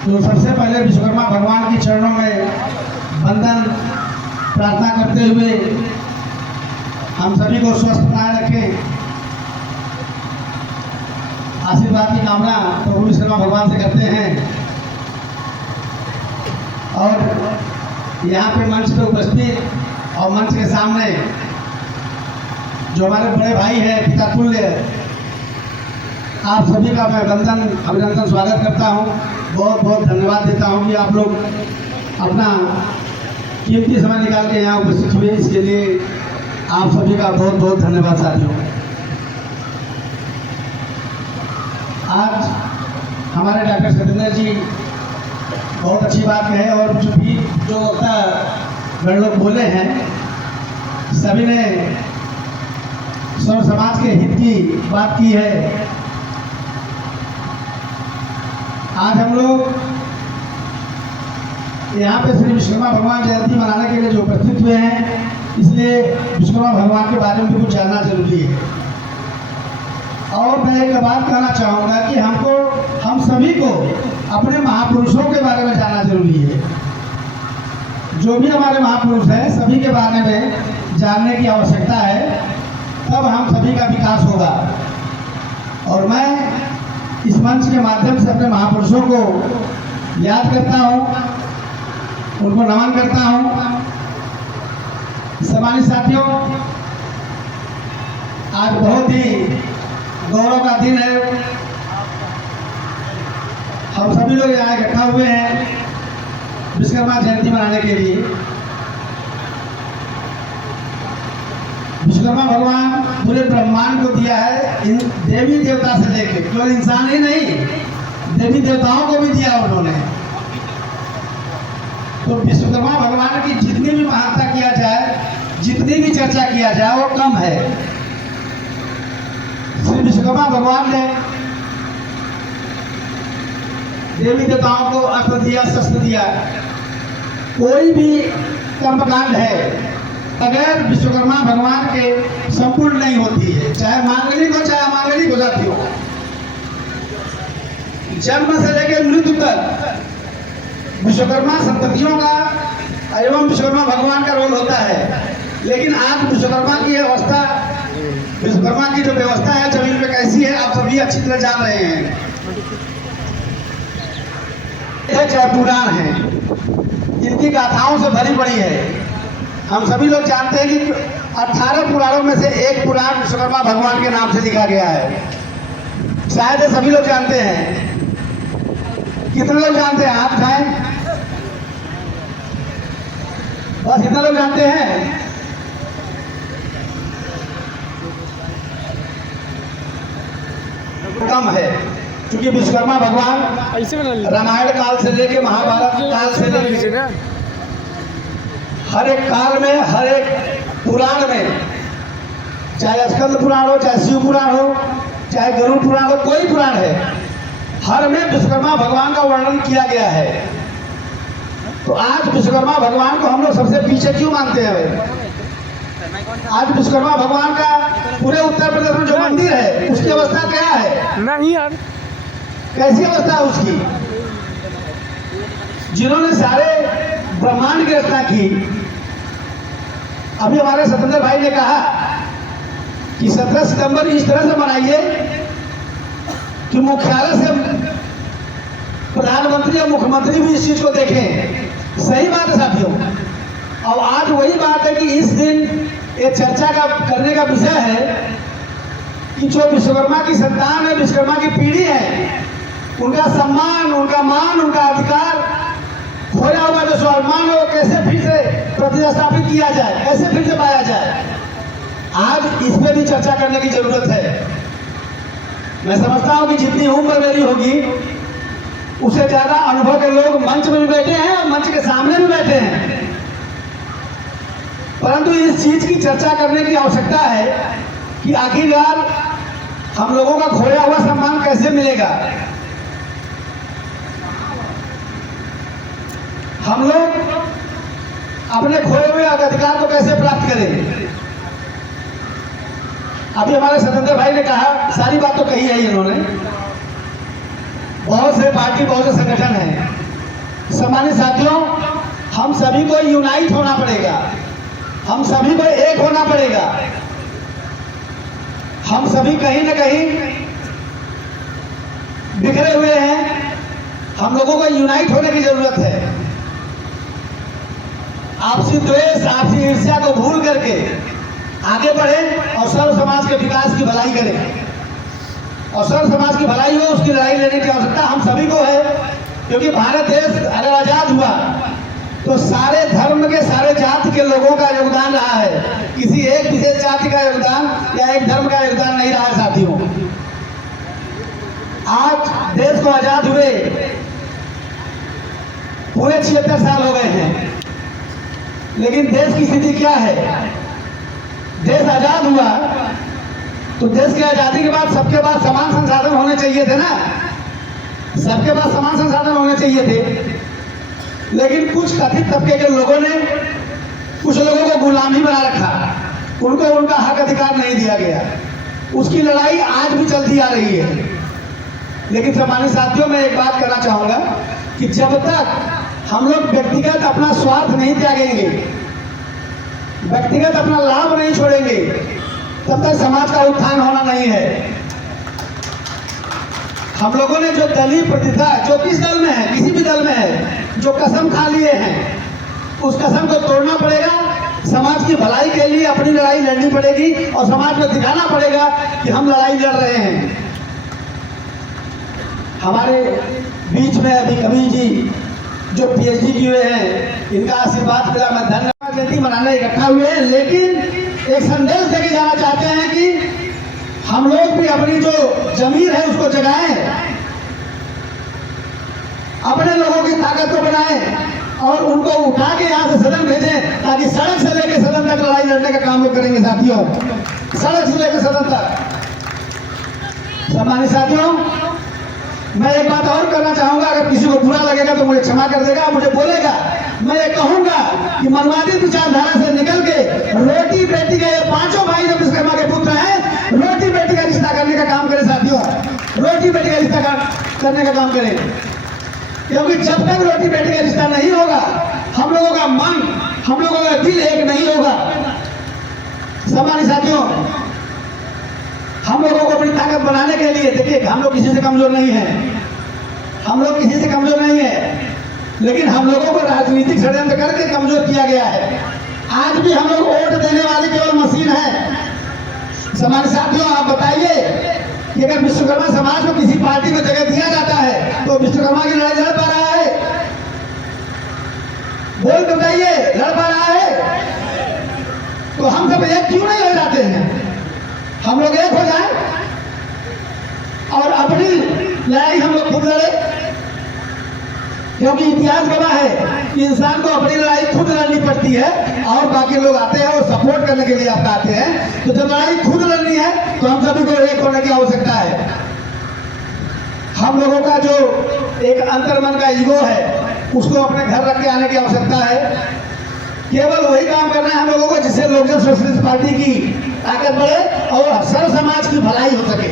तो सबसे पहले विश्वकर्मा भगवान के चरणों में वंदन प्रार्थना करते हुए हम सभी को स्वस्थ बनाए रखें, आशीर्वाद की कामना प्रभु विश्वकर्मा भगवान से करते हैं। और यहाँ पे मंच पे उपस्थित और मंच के सामने जो हमारे बड़े भाई हैं पिता तुल्य, आप सभी का मैं वंदन अभिनंदन स्वागत करता हूँ। बहुत बहुत धन्यवाद देता हूँ कि आप लोग अपना कीमती समय निकाल के यहाँ उपस्थित हुए, इसके लिए आप सभी का बहुत बहुत धन्यवाद साथियों। आज हमारे डॉक्टर सत्येंद्र जी बहुत अच्छी बात कहे और जो गण लोग बोले हैं, सभी ने सर्व समाज के हित की बात की है। आज हम लोग यहाँ पे श्री विश्वकर्मा भगवान जयंती मनाने के लिए जो उपस्थित हुए हैं, इसलिए विश्वकर्मा भगवान के बारे में भी कुछ जानना जरूरी है। और मैं एक बात कहना चाहूँगा कि हम सभी को अपने महापुरुषों के बारे में जानना जरूरी है। जो भी हमारे महापुरुष हैं, सभी के बारे में जानने की आवश्यकता है, तब हम सभी का विकास होगा। और मैं इस मंच के माध्यम से अपने महापुरुषों को याद करता हूँ, उनको नमन करता हूँ। सम्मानित साथियों, आज बहुत ही गौरव का दिन है। हम सभी लोग यहाँ इकट्ठा हुए हैं विश्वकर्मा जयंती मनाने के लिए। विश्वकर्मा भगवान पूरे ब्रह्मांड को दिया है, इन देवी देवता से लेकर, केवल इंसान ही नहीं, देवी देवताओं को भी दिया उन्होंने। तो विश्वकर्मा भगवान की जितनी भी महानता किया जाए, जितनी भी चर्चा किया जाए, वो कम है। श्री विश्वकर्मा भगवान ने देवी देवताओं को अस्त्र दिया, शस्त्र दिया। कोई भी कर्मकांड है अगर विश्वकर्मा भगवान के संपूर्ण नहीं होती है, चाहे मांगलिक हो चाहे अमांगलिक हो जाती हो, जन्म से लेकर मृत्यु तक विश्वकर्मा संततियों का एवं विश्वकर्मा भगवान का रोल होता है। लेकिन आज विश्वकर्मा की अवस्था, विश्वकर्मा की जो व्यवस्था है जमीन पे कैसी है, आप सभी अच्छी तरह जान रहे हैं। चाहे पुराण है, इनकी गाथाओं से भरी पड़ी है। हम सभी लोग जानते हैं कि 18 पुराणों में से एक पुराण विश्वकर्मा भगवान के नाम से लिखा गया है। शायद सभी लोग जानते हैं। कितने लोग जानते हैं? आप जाएं, बस इतना लोग जानते हैं। कम है, क्योंकि विश्वकर्मा भगवान रामायण काल से लेके महाभारत काल से लेके हर एक काल में, हर एक पुराण में, चाहे स्कंद पुराण हो, चाहे शिव पुराण हो, चाहे गरुड़ पुराण हो, कोई पुराण है, हर में विश्वकर्मा भगवान का वर्णन किया गया है। तो आज विश्वकर्मा भगवान को हम लोग सबसे पीछे क्यों मानते हैं? आज विश्वकर्मा भगवान का पूरे उत्तर प्रदेश में जो मंदिर है, उसकी अवस्था क्या है? नहीं यार, कैसी अवस्था है उसकी? जिन्होंने सारे ब्रह्मांड की रचना की। अभी हमारे सत्येंद्र भाई ने कहा कि 17 सितंबर इस तरह से मनाइए कि मुख्यालय से प्रधानमंत्री और मुख्यमंत्री भी इस चीज को देखें। सही बात है साथियों। और आज वही बात है कि इस दिन ये चर्चा का करने का विषय है कि जो विश्वकर्मा की संतान है, विश्वकर्मा की पीढ़ी है, उनका सम्मान, उनका मान, उनका अधिकार खोया हुआ जो स्वाभिमान हो, कैसे फिर से प्रतिस्थापित किया जाए, कैसे फिर से पाया जाए। आज इस पर भी चर्चा करने की जरूरत है। मैं समझता हूं कि जितनी उम्र मेरी होगी, उससे ज्यादा अनुभव के लोग मंच में भी बैठे हैं और मंच के सामने भी बैठे हैं। परंतु इस चीज की चर्चा करने की आवश्यकता है कि आखिरकार हम लोगों का खोया हुआ सम्मान कैसे मिलेगा। हम लोग अपने खोए हुए अधिकार को कैसे प्राप्त करें। अभी हमारे सत्येंद्र भाई ने कहा, सारी बात तो कही है इन्होंने, बहुत से पार्टी, बहुत से संगठन हैं। सम्मानित साथियों, हम सभी को यूनाइट होना पड़ेगा, हम सभी को एक होना पड़ेगा। हम सभी कहीं न कहीं बिखरे हुए हैं, हम लोगों को यूनाइट होने की जरूरत है। आपसी द्वेष, आपसी ईर्ष्या को भूल करके आगे बढ़े और सर्व समाज के विकास की भलाई करें। और सर्व समाज की भलाई हो, उसकी लड़ाई लेने की आवश्यकता हम सभी को है। क्योंकि भारत देश अगर आजाद हुआ तो सारे धर्म के, सारे जाति के लोगों का योगदान रहा है। किसी एक विशेष जाति का योगदान या एक धर्म का योगदान नहीं रहा है। साथियों, आज देश को आजाद हुए पूरे 76 साल हो गए हैं, लेकिन देश की स्थिति क्या है? देश आजाद हुआ तो देश की आजादी के बाद सबके पास समान संसाधन होने चाहिए थे ना, सबके पास समान संसाधन होने चाहिए थे। लेकिन कुछ कथित तबके के लोगों ने कुछ लोगों को गुलामी बना रखा, उनको उनका हक अधिकार नहीं दिया गया। उसकी लड़ाई आज भी चलती आ रही है। लेकिन सम्मानित साथियों, मैं एक बात कहना चाहूंगा कि जब तक हम लोग व्यक्तिगत अपना स्वार्थ नहीं त्यागेंगे, व्यक्तिगत अपना लाभ नहीं छोड़ेंगे, तब तक समाज का उत्थान होना नहीं है। हम लोगों ने जो दलीय प्रतिष्ठा, जो किस दल में है, किसी भी दल में है, जो कसम खा लिए हैं, उस कसम को तोड़ना पड़ेगा। समाज की भलाई के लिए अपनी लड़ाई लड़नी पड़ेगी और समाज को दिखाना पड़ेगा कि हम लड़ाई लड़ रहे हैं। हमारे बीच में अभी कबीर जी जो पीएचडी किए हुए हैं, इनका आशीर्वाद मिला, मैं धन्यवाद जयंती मनाने इकट्ठा हुए हैं। लेकिन एक संदेश देके जाना चाहते हैं कि हम लोग भी अपनी जो जमीर है उसको जगाएं, अपने लोगों की ताकत को बनाएं और उनको उठा के यहाँ से सदन भेजें, ताकि सड़क से लेकर सदन तक लड़ाई लड़ने का काम वो करेंगे। साथियों, सड़क से लेकर सदन तक। सम्मानित साथियों, मैं एक बात और करना चाहूंगा, अगर किसी को बुरा लगेगा तो मुझे क्षमा कर देगा, मुझे बोलेगा। मैं ये कहूंगा कि मनवादी विचारधारा से निकल के रोटी बेटी के ये पांचों भाई जो विश्वकर्मा के पुत्र हैं, रोटी बेटी का रिश्ता करने का काम करें। साथियों, रोटी बेटी का रिश्ता करने का काम करें, क्योंकि जब तक रोटी बेटी का रिश्ता नहीं होगा, हम लोगों का मन, हम लोगों का दिल एक नहीं होगा। सम्मानित साथियों, हम लोगों को अपनी ताकत बनाने के लिए, देखिए, हम लोग किसी से कमजोर नहीं हैं, हम लोग किसी से कमजोर नहीं है, लेकिन हम लोगों को राजनीतिक षड्यंत्र करके कमजोर किया गया है। आज भी हम लोग वोट देने वाली केवल मशीन है। सम्मानित साथियों, आप बताइए कि अगर विश्वकर्मा समाज को किसी पार्टी में जगह दिया जाता है तो विश्वकर्मा की लड़ाई लड़ पा रहा है? बोल के बताइए, लड़ पा रहा है? तो हम सब एक क्यों नहीं हो जाते हैं? हम लोग एक हो जाए और अपनी लड़ाई हम लोग खुद लड़े, क्योंकि इतिहास गवाह है कि इंसान को अपनी लड़ाई खुद लड़नी पड़ती है और बाकी लोग आते हैं और सपोर्ट करने के लिए आपका आते हैं। तो जब लड़ाई खुद लड़नी है तो हम सभी को एक होने की आवश्यकता है। हम लोगों का जो एक अंतर्मन का ईगो है, उसको अपने घर रख के आने की आवश्यकता है। केवल वही काम करना है हम लोगों को जिससे लोकजन सोशलिस्ट पार्टी की ताकत बढ़े और सर्व समाज की भलाई हो सके।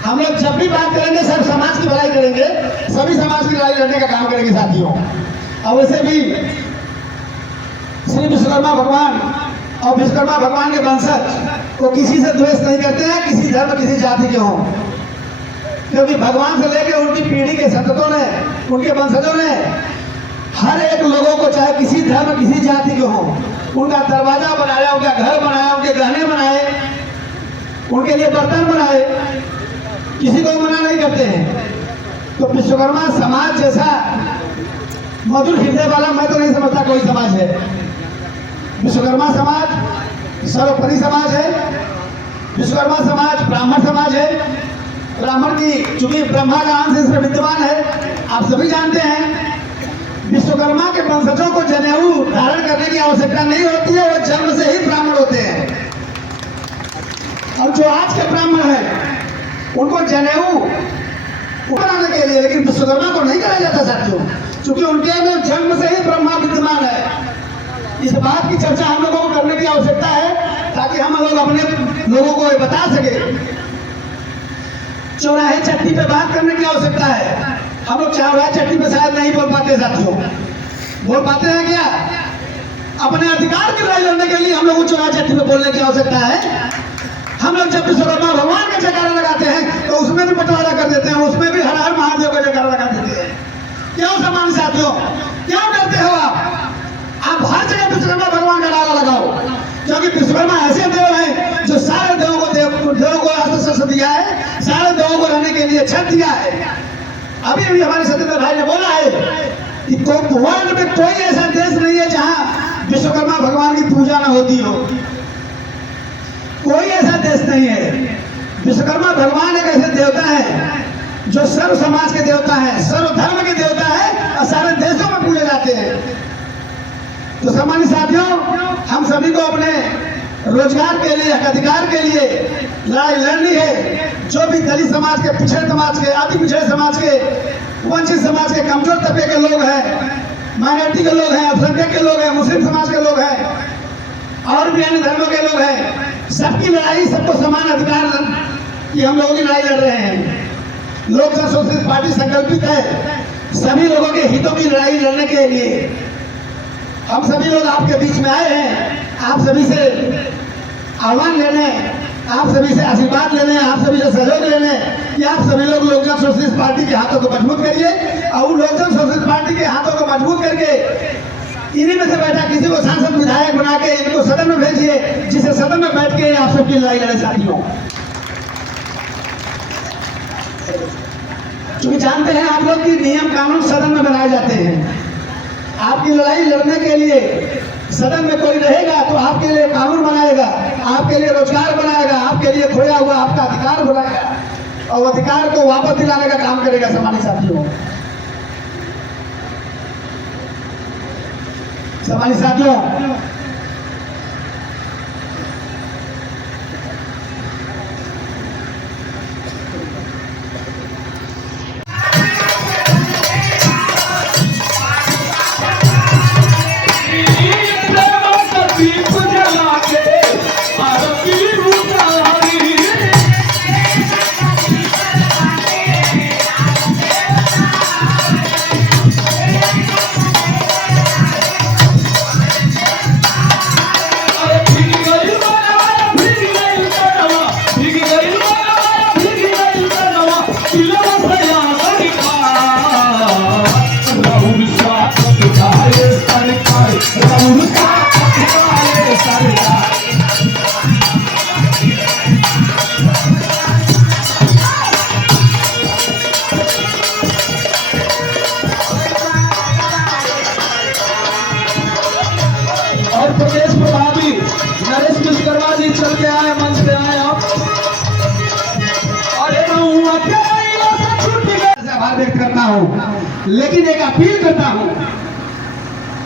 हम लोग जब भी बात करेंगे सर्व समाज की भलाई करेंगे, सभी समाज की लड़ाई लड़ने का काम करेंगे। साथियों, और वैसे भी श्री विश्वकर्मा भगवान और विश्वकर्मा भगवान के वंशज वो किसी से द्वेष नहीं करते हैं, किसी धर्म, किसी जाति के हों, क्योंकि भगवान से लेकर उनकी पीढ़ी के संतों ने, उनके वंशजों ने हर एक लोगों को, चाहे किसी धर्म, किसी जाति के हों, उनका दरवाजा बनाया, उनका घर बनाया, उनके गहने बनाए, उनके लिए बर्तन बनाए, किसी को मना नहीं करते हैं। तो विश्वकर्मा समाज जैसा मधुर हृदय वाला मैं तो नहीं समझता कोई समाज है। विश्वकर्मा समाज सर्वोपरि समाज है। विश्वकर्मा समाज ब्राह्मण समाज है। ब्राह्मण की, चूंकि ब्रह्मा का अंश इसमें विद्यमान है, आप सभी जानते हैं। विश्वकर्मा के वंशजों को जनेऊ धारण करने की आवश्यकता नहीं होती है, वो जन्म से ही ब्राह्मण होते हैं। और जो आज के ब्राह्मण हैं उनको जनेऊ बनाने के लिए, लेकिन विश्वकर्मा को नहीं कराया जाता साथियों, क्योंकि उनके में जन्म से ही ब्रह्मा विद्यमान है। इस बात की चर्चा हम लोगों को करने की आवश्यकता है ताकि हम लोग अपने लोगों को ये बता सके। चौराहे चट्टी पे बात करने की आवश्यकता है। हम लोग चौराहे चट्टी पे शायद नहीं बोल पाते साथियों, बोल पाते हैं क्या? अपने अधिकार की लड़ाई लड़ने के लिए हम लोग चौराहे चट्टी पे बोलने की आवश्यकता है। हम लोग जब विश्वकर्मा भगवान का जयकारा लगाते हैं तो उसमें भी बंटवारा कर देते हैं, उसमें भी हर हर महादेव का जयकारा लगा देते हैं। क्यों सम्मान साथियों, क्यों करते हो आप हर जगह विश्वकर्मा भगवान का नारा लगाओ, क्योंकि विश्वकर्मा ऐसे देव हैं जो सारे देवों को अस्त्र शस्त्र दिया है, सारे देवों को रहने के लिए छत दिया है। अभी अभी हमारे सत्येंद्र भाई ने बोला है कि वर्ल्ड में कोई ऐसा देश नहीं है जहां विश्वकर्मा भगवान की पूजा न होती हो। कोई ऐसा देश नहीं है। विश्वकर्मा भगवान एक ऐसे देवता है जो सर्व समाज के देवता है, सर्व धर्म के देवता है और सारे देशों में पूजे जाते हैं। तो सम्मानित साथियों, हम सभी को अपने रोजगार के लिए, अधिकार के लिए लड़ाई लड़नी है। जो भी दलित समाज के, पिछड़े समाज के, अति पिछड़े समाज के, वंचित समाज के, कमजोर तबके के लोग हैं, माइनॉरिटी के लोग हैं, अल्पसंख्यक के लोग हैं, मुस्लिम समाज के लोग हैं और भी अन्य धर्मों के लोग हैं, सबकी लड़ाई, सबको समान अधिकार की हम लोगों की लड़ाई लड़ रहे हैं। लोक जन सोशलिस्ट पार्टी संकल्पित है सभी लोगों के हितों की लड़ाई लड़ने के लिए। हम सभी लोग आपके बीच में आए हैं, आप सभी से आह्वान लेने, आप सभी से आशीर्वाद लेने, आप सभी से सहयोग लेने कि आप सभी लोग लोक जन सोशलिस्ट पार्टी के हाथों को मजबूत करिए और लोक जन सोशलिस्ट पार्टी के हाथों को मजबूत करके इन्हीं में से बैठा किसी को सांसद विधायक बना के इनको सदन में भेजिए, जिसे सदन में बैठ के आप सबकी लड़ाई लड़े साथियों। क्योंकि जानते हैं आप लोग कि नियम कानून सदन में बनाए जाते हैं। आपकी लड़ाई लड़ने के लिए सदन में कोई रहेगा तो आपके लिए कानून बनाएगा, आपके लिए रोजगार बनाएगा, आपके लिए खोया हुआ आपका अधिकार बनाएगा और अधिकार को वापस दिलाने का काम करेगा। सम्मानित साथियों, सम्मानित साथियों, प्रदेश प्रभारी नरेश विश्वकर्मा जी चल के आए, मंच पे आए आप। आभार व्यक्त करता हूँ, लेकिन एक अपील करता हूँ,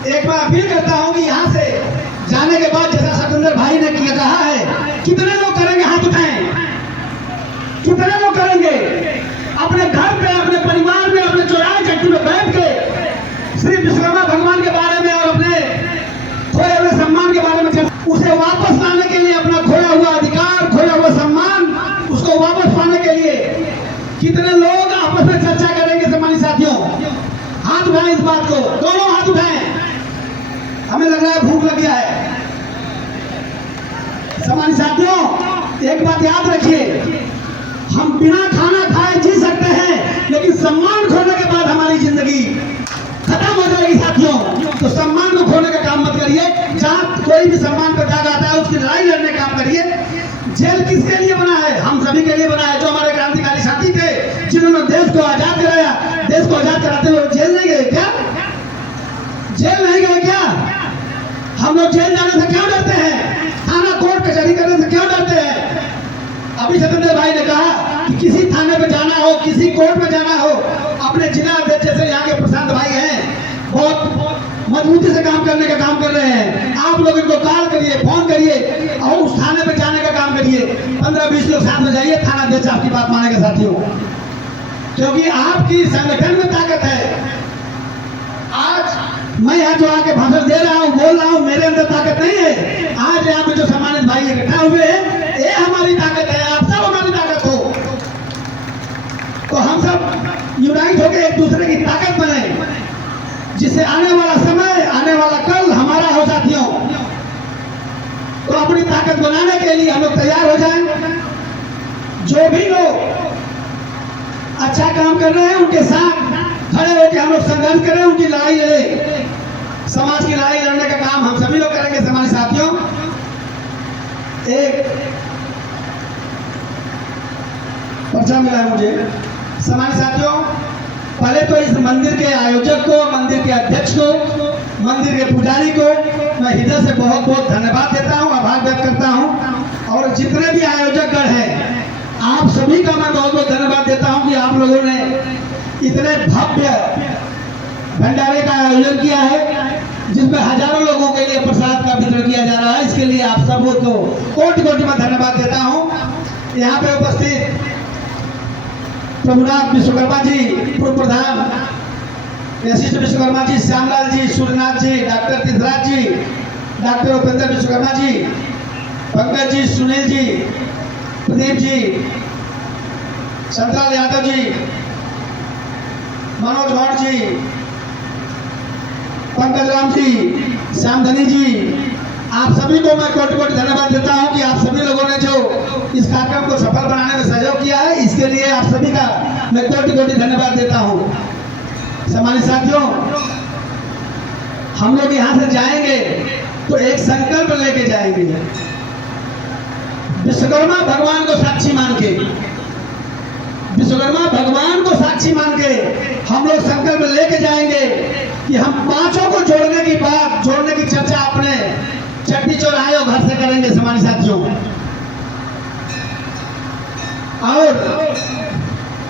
एक बार अपील करता हूँ कि यहाँ से जाने के बाद जैसा सत्येंद्र भाई ने कहा है, कितने लोग करेंगे हाथ उठाएं, कितने लोग करेंगे अपने घर पे, अपने परिवार में, अपने चौराहे चट्टी में बैठ के श्री विश्वकर्मा भगवान के बारे में और अपने खोए हुए सम्मान के बारे में, उसे वापस लाने के लिए, अपना खोया हुआ अधिकार, खोया हुआ सम्मान, उसको वापस पाने के लिए कितने लोग आपस में चर्चा करेंगे। सम्मानित साथियों, हाथ उठाएं इस बात को, दोनों हाथ उठाएं। हमें लग रहा है भूख लग गया है। सम्मानित साथियों, एक बात याद रखिए, हम बिना खाना खाए जी सकते हैं, लेकिन सम्मान खोने के बाद हमारी जिंदगी खत्म हो जाएगी साथियों। तो सम्मान को खोने का काम मत करिए। जहां कोई भी सम्मान पर दाग आता है उसकी लड़ाई लड़ने का काम करिए। जेल किसके लिए बना है? हम सभी के लिए बना है। जो हमारे क्रांतिकारी साथी थे, जिन्होंने देश को आजाद कराया, देश को आजाद कराते हुए जेल नहीं गए क्या? जेल नहीं गए क्या? हम लोग जेल जाने से क्यों डरते हैं? थाना कोर्ट कचहरी करने से क्यों डरते हैं? अभी सत्येंद्र भाई ने कहा कि किसी थाने पे जाना हो, किसी कोर्ट में जाना हो, अपने जिला अध्यक्ष जैसे यहाँ के प्रशांत भाई हैं, बहुत मजबूती से काम करने का काम कर रहे हैं। आप लोग इनको कॉल करिए, फोन करिए और उस थाने पे जाने का काम करिए। 15-20 लोग साथ में जाइए, थाना अध्यक्ष आपकी बात मानेगा साथियों, क्योंकि आपकी संगठन में ताकत है। आज मैं यहाँ जो आके भाषण दे रहा हूँ, बोल रहा हूँ, मेरे अंदर ताकत नहीं है। आज यहाँ पे जो सम्मानित भाई इकट्ठा हुए हैं, ये हमारी ताकत है। आप सब हमारी ताकत हो। एक दूसरे की ताकत बने, जिससे आने वाला समय, आने वाला कल हमारा हो साथियों। तो अपनी ताकत बनाने के लिए हम लोग तैयार हो जाएं। जो भी लोग अच्छा काम कर रहे हैं उनके साथ खड़े होकर हम लोग संघर्ष करें, उनकी लड़ाई लड़े। समाज की लड़ाई लड़ने का काम हम सभी लोग करेंगे हमारे साथियों। एक पर्चा मिला है मुझे हमारे साथियों। पहले तो इस मंदिर के आयोजक को, मंदिर के अध्यक्ष को, मंदिर के पुजारी को मैं हृदय से बहुत बहुत धन्यवाद देता हूं, आभार व्यक्त करता हूं। और जितने भी आयोजकगण हैं, आप सभी का मैं बहुत बहुत धन्यवाद देता हूं कि आप लोगों ने इतने भव्य भंडारे का आयोजन किया है, जिसमें हजारों लोगों के लिए प्रसाद का वितरण किया जा रहा है। इसके लिए आप सबको कोटि कोटि में धन्यवाद देता हूं। यहाँ पे उपस्थित प्रभुनाथ विश्वकर्मा जी, पूर्व प्रधान वशिष्ठ विश्वकर्मा जी, श्यामलाल जी, सूर्यनाथ जी, डॉक्टर तीर्थराज जी, डॉक्टर उपेंद्र विश्वकर्मा जी, पंकज जी, सुनील जी, प्रदीप जी, शंतलाल यादव जी, मनोज गौड़ जी, पंकज राम जी, श्यामधनी जी, आप सभी को मैं कोटि कोटि धन्यवाद देता हूं कि आप सभी लोगों ने जो इस कार्यक्रम को सफल बनाने में सहयोग किया है, इसके लिए आप सभी का मैं कोटि कोटि धन्यवाद देता हूं। सम्मानित साथियों, हम लोग यहां से जाएंगे तो एक संकल्प लेके जाएंगे, विश्वकर्मा भगवान को साक्षी मान के, विश्वकर्मा भगवान को साक्षी मान के हम लोग संकल्प लेके जाएंगे कि हम पांचों को जोड़ने की बात, जोड़ने की चर्चा अपने चट्टी चौराहे और घर से करेंगे हमारे साथियों। और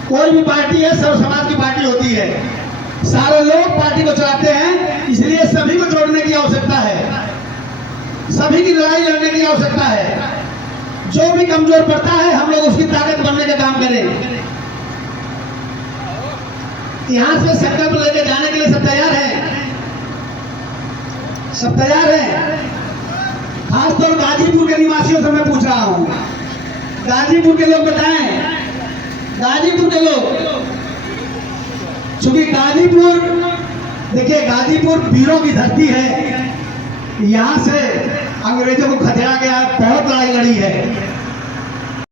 कोई भी पार्टी है, सर्व समाज की पार्टी होती है, सारे लोग पार्टी को चलाते हैं, इसलिए सभी को जोड़ने की आवश्यकता है, सभी की लड़ाई लड़ने की आवश्यकता है। जो भी कमजोर पड़ता है हम लोग उसकी ताकत बनने का काम करें। यहां से संकल्प लेके जाने के लिए सब तैयार हैं, सब तैयार हैं। खासतौर गाजीपुर के निवासियों से मैं पूछ रहा हूं, गाजीपुर के लोग बताएं, गाजीपुर के लोग, चूंकि गाजीपुर, देखिए गाजीपुर वीरों की धरती है, यहां से अंग्रेजों को खदेड़ा गया, बहुत लड़ाई लड़ी है।